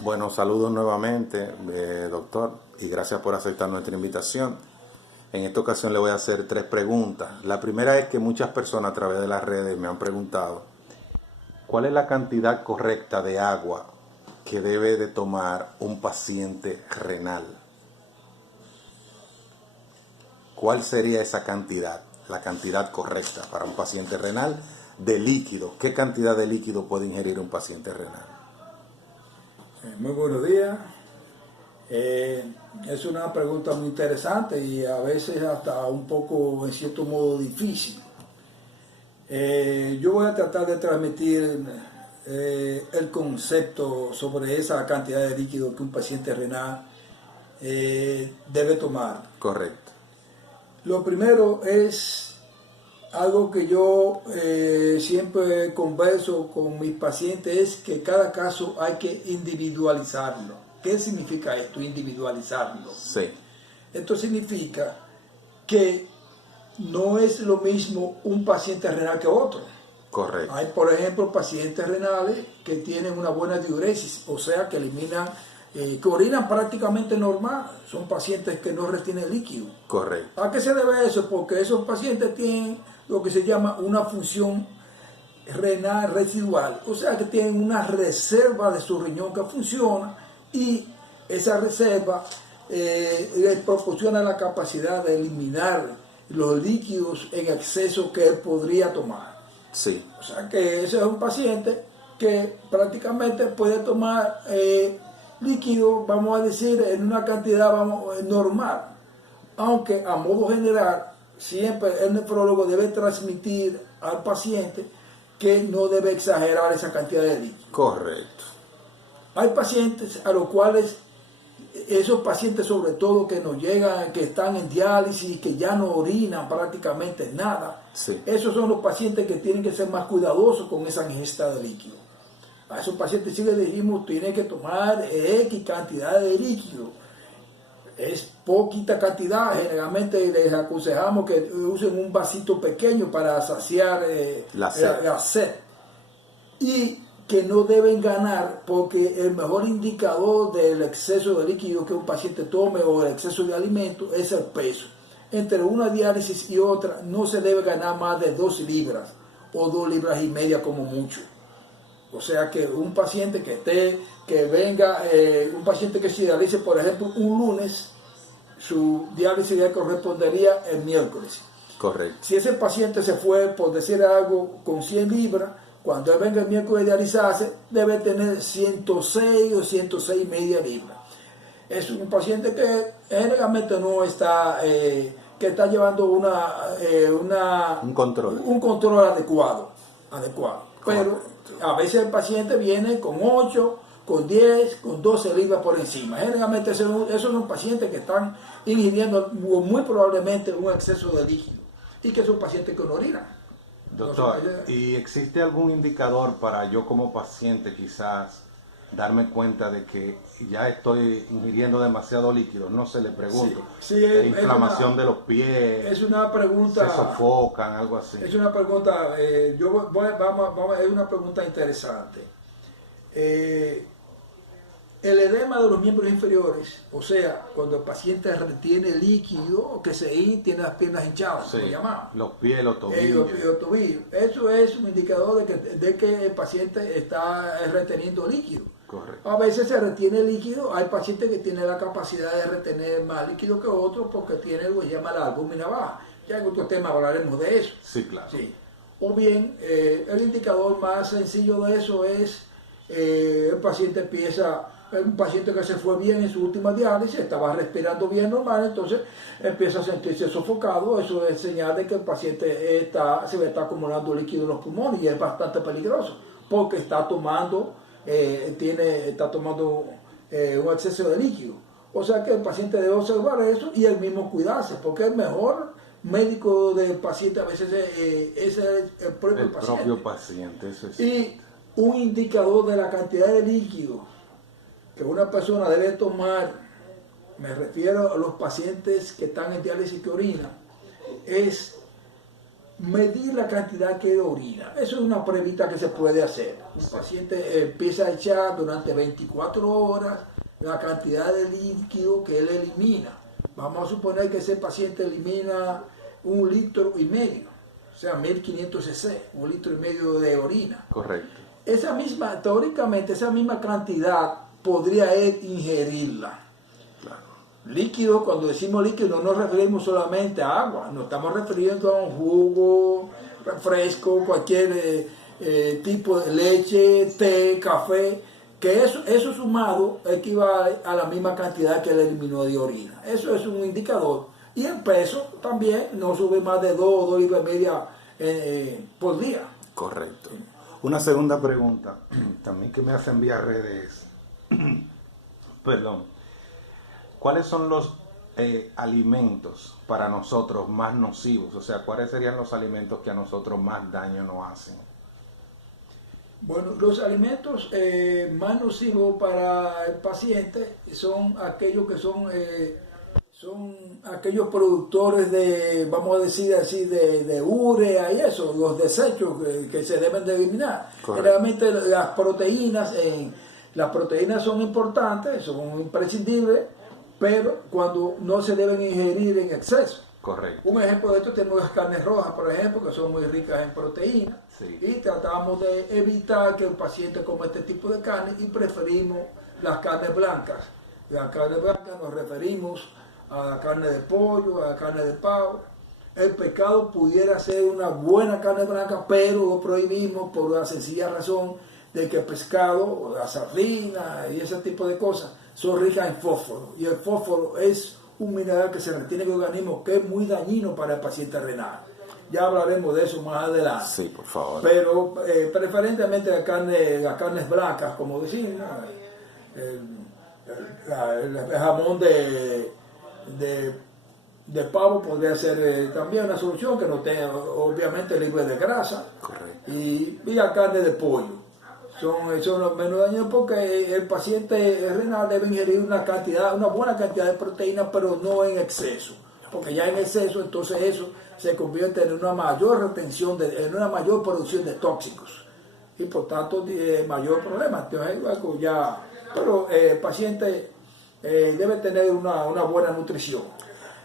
Bueno, saludos nuevamente, doctor, y gracias por aceptar nuestra invitación. En esta ocasión le voy a hacer 3 preguntas. La primera es que muchas personas a través de las redes me han preguntado ¿cuál es la cantidad correcta de agua que debe de tomar un paciente renal? ¿Cuál sería esa cantidad, la cantidad correcta para un paciente renal de líquido? ¿Qué cantidad de líquido puede ingerir un paciente renal? Muy buenos días. Es una pregunta muy interesante y a veces hasta un poco, en cierto modo, difícil. Yo voy a tratar de transmitir el concepto sobre esa cantidad de líquido que un paciente renal debe tomar. Correcto. Lo primero es algo que yo siempre converso con mis pacientes, es que cada caso hay que individualizarlo. ¿Qué significa esto, individualizarlo? Sí. Esto significa que no es lo mismo un paciente renal que otro. Correcto. Hay, por ejemplo, pacientes renales que tienen una buena diuresis, o sea, que eliminan, que orinan prácticamente normal. Son pacientes que no retienen líquido. Correcto. ¿A qué se debe eso? Porque esos pacientes tienen lo que se llama una función renal residual, o sea, que tienen una reserva de su riñón que funciona y esa reserva les proporciona la capacidad de eliminar los líquidos en exceso que él podría tomar. Sí. O sea que ese es un paciente que prácticamente puede tomar líquido, vamos a decir, en una cantidad normal, aunque a modo general siempre el nefrólogo debe transmitir al paciente que no debe exagerar esa cantidad de líquido. Correcto. Hay pacientes a los cuales, esos pacientes sobre todo que nos llegan, que están en diálisis, que ya no orinan prácticamente nada, Sí. esos son los pacientes que tienen que ser más cuidadosos con esa ingesta de líquido. A esos pacientes sí les dijimos, tienen que tomar X cantidad de líquido. Es poquita cantidad, generalmente les aconsejamos que usen un vasito pequeño para saciar la sed. Y que no deben ganar, porque el mejor indicador del exceso de líquido que un paciente tome o el exceso de alimento es el peso. Entre una diálisis y otra no se debe ganar más de 2 libras o 2 libras y media como mucho. O sea que un paciente un paciente que se dialice, por ejemplo, un lunes, su diálisis le correspondería el miércoles. Correcto. Si ese paciente se fue, por decir algo, con 100 libras, cuando él venga el miércoles a dializarse, debe tener 106 o 106 y media libras. Es un paciente que generalmente no está, que está llevando un control adecuado. Pero a veces el paciente viene con 8, con 10, con 12 libras por encima. Generalmente esos son pacientes que están ingiriendo muy probablemente un exceso de líquido y que son pacientes que no orinan. Doctor, ¿y existe algún indicador para yo como paciente quizás darme cuenta de que ya estoy ingiriendo demasiado líquido? No se le pregunto. Sí, inflamación de los pies. Es una pregunta. Se sofocan, algo así. Es una pregunta. Es una pregunta interesante. El edema de los miembros inferiores, o sea, cuando el paciente retiene líquido, que tiene las piernas hinchadas, sí, como llamamos. Los pies, los tobillos. Los tobillos. Eso es un indicador de que el paciente está reteniendo líquido. Correcto. A veces se retiene líquido, hay pacientes que tienen la capacidad de retener más líquido que otros porque tienen lo que se llama la albúmina baja. Ya en otro tema hablaremos de eso. Sí, claro. Sí. O bien, el indicador más sencillo de eso es el paciente un paciente que se fue bien en su última diálisis, estaba respirando bien normal, entonces empieza a sentirse sofocado. Eso es señal de que el paciente se le está acumulando líquido en los pulmones y es bastante peligroso porque está tomando un exceso de líquido. O sea que el paciente debe observar eso y él mismo cuidarse, porque el mejor médico del paciente a veces es el propio paciente. Eso es. Y un indicador de la cantidad de líquido que una persona debe tomar, me refiero a los pacientes que están en diálisis que orinan, es medir la cantidad que orina. Eso es una pruebita que se puede hacer. Un paciente empieza a echar durante 24 horas la cantidad de líquido que él elimina. Vamos a suponer que ese paciente elimina 1,5 litros, o sea, 1500 cc, 1,5 litros de orina. Correcto. Esa misma, teóricamente, esa misma cantidad podría él ingerirla. Claro. Líquido, cuando decimos líquido, no nos referimos solamente a agua, nos estamos refiriendo a un jugo, refresco, cualquier tipo de leche, té, café, que eso sumado equivale a la misma cantidad que él eliminó de orina. Eso es un indicador. Y el peso también no sube más de 2 libras y media por día. Correcto. Una segunda pregunta, también que me hacen vía redes, perdón, ¿cuáles son los alimentos para nosotros más nocivos? O sea, ¿cuáles serían los alimentos que a nosotros más daño nos hacen? Bueno, los alimentos más nocivos para el paciente son aquellos que son aquellos productores de, vamos a decir así, de urea y eso, los desechos que se deben de eliminar. Correcto. Generalmente las proteínas son importantes, son imprescindibles, pero cuando no se deben ingerir en exceso. Correcto. Un ejemplo de esto tenemos las carnes rojas, por ejemplo, que son muy ricas en proteínas. Sí. Y tratamos de evitar que el paciente coma este tipo de carne y preferimos las carnes blancas. Las carnes blancas nos referimos a la carne de pollo, a la carne de pavo. El pescado pudiera ser una buena carne blanca, pero lo prohibimos por la sencilla razón de que el pescado, la sardina y ese tipo de cosas son ricas en fósforo. Y el fósforo es un mineral que se retiene en el organismo que es muy dañino para el paciente renal. Ya hablaremos de eso más adelante. Sí, por favor. Pero preferentemente las carnes blancas, como decir, ¿no? el jamón de pavo podría ser también una solución que no tenga obviamente libre de grasa. Correcto. Y la carne de pollo son los menos dañinos porque el paciente renal debe ingerir una buena cantidad de proteínas, pero no en exceso, porque ya en exceso entonces eso se convierte en una mayor retención, en una mayor producción de tóxicos y por tanto mayor problema. Entonces, pero el paciente debe tener una buena nutrición.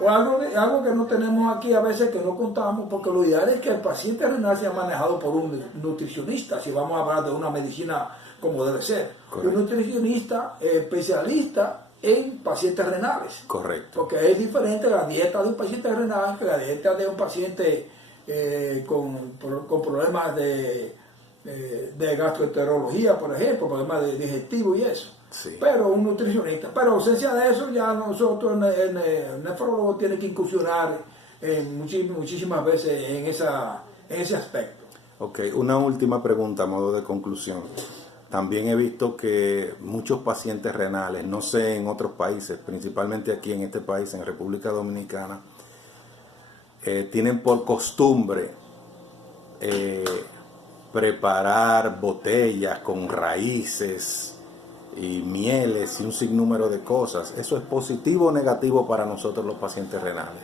O algo que no tenemos aquí a veces, que no contamos, porque lo ideal es que el paciente renal sea manejado por un nutricionista, si vamos a hablar de una medicina como debe ser. Correcto. Un nutricionista especialista en pacientes renales. Correcto. Porque es diferente la dieta de un paciente renal que la dieta de un paciente con problemas de gastroenterología, por ejemplo, problemas de digestivo y eso. Sí. Pero un nutricionista. Pero ausencia de eso, ya nosotros, el nefrólogo tiene que incursionar muchísimas veces en ese aspecto. Ok, una última pregunta a modo de conclusión. También he visto que muchos pacientes renales, no sé en otros países, principalmente aquí en este país, en República Dominicana, tienen por costumbre preparar botellas con raíces y mieles y un sinnúmero de cosas. ¿Eso es positivo o negativo para nosotros los pacientes renales?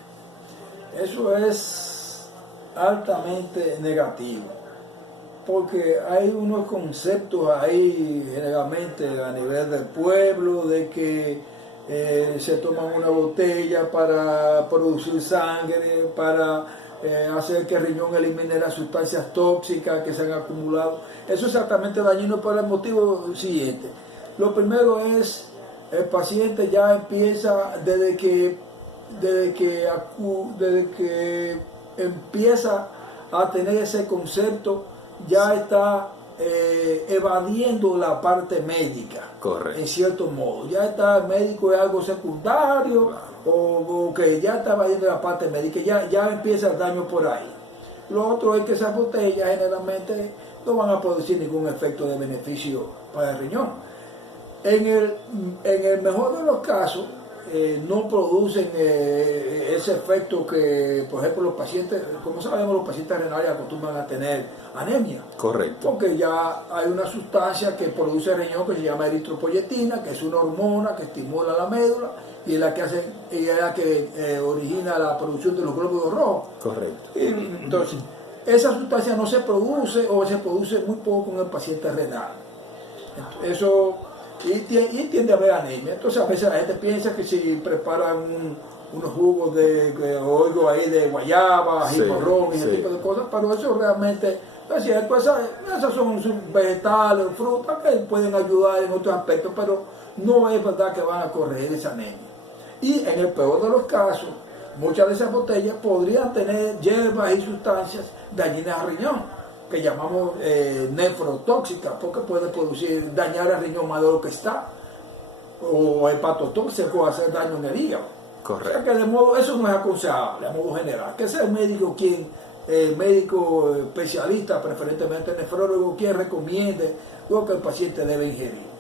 Eso es altamente negativo, porque hay unos conceptos ahí generalmente a nivel del pueblo de que se toman una botella para producir sangre, para hacer que el riñón elimine las sustancias tóxicas que se han acumulado. Eso es exactamente dañino por el motivo siguiente. Lo primero es, el paciente ya empieza, desde que empieza a tener ese concepto, ya está evadiendo la parte médica. Correcto. En cierto modo. Ya está, el médico es algo secundario, claro. o que ya está evadiendo la parte médica, ya empieza el daño por ahí. Lo otro es que esas botellas generalmente no van a producir ningún efecto de beneficio para el riñón. En el mejor de los casos, no producen ese efecto que, por ejemplo, los pacientes, como sabemos, los pacientes renales acostumbran a tener anemia. Correcto. Porque ya hay una sustancia que produce el riñón que se llama eritropoyetina, que es una hormona que estimula la médula y es la que hace, y es la que origina la producción de los glóbulos rojos. Correcto. Entonces, esa sustancia no se produce o se produce muy poco en el paciente renal. Eso, y tiende a haber anemia. Entonces, a veces la gente piensa que si preparan unos jugos de oigo ahí de guayaba, Sí, jiporrón y ese sí. tipo de cosas, pero eso realmente no es cierto. Esas son vegetales, frutas que pueden ayudar en otros aspectos, pero no es verdad que van a corregir esa anemia. Y en el peor de los casos, muchas de esas botellas podrían tener hierbas y sustancias dañinas al riñón, que llamamos nefrotóxicas, porque puede producir, dañar al riñón más de lo que está, o hepatotóxico, hacer daño en el hígado. Correcto. O sea que de modo, eso no es aconsejable a modo general. Que sea el médico médico especialista, preferentemente nefrólogo, quien recomiende lo que el paciente debe ingerir.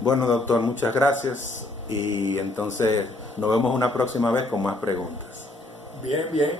Bueno, doctor, muchas gracias. Y entonces nos vemos una próxima vez con más preguntas. Bien, bien.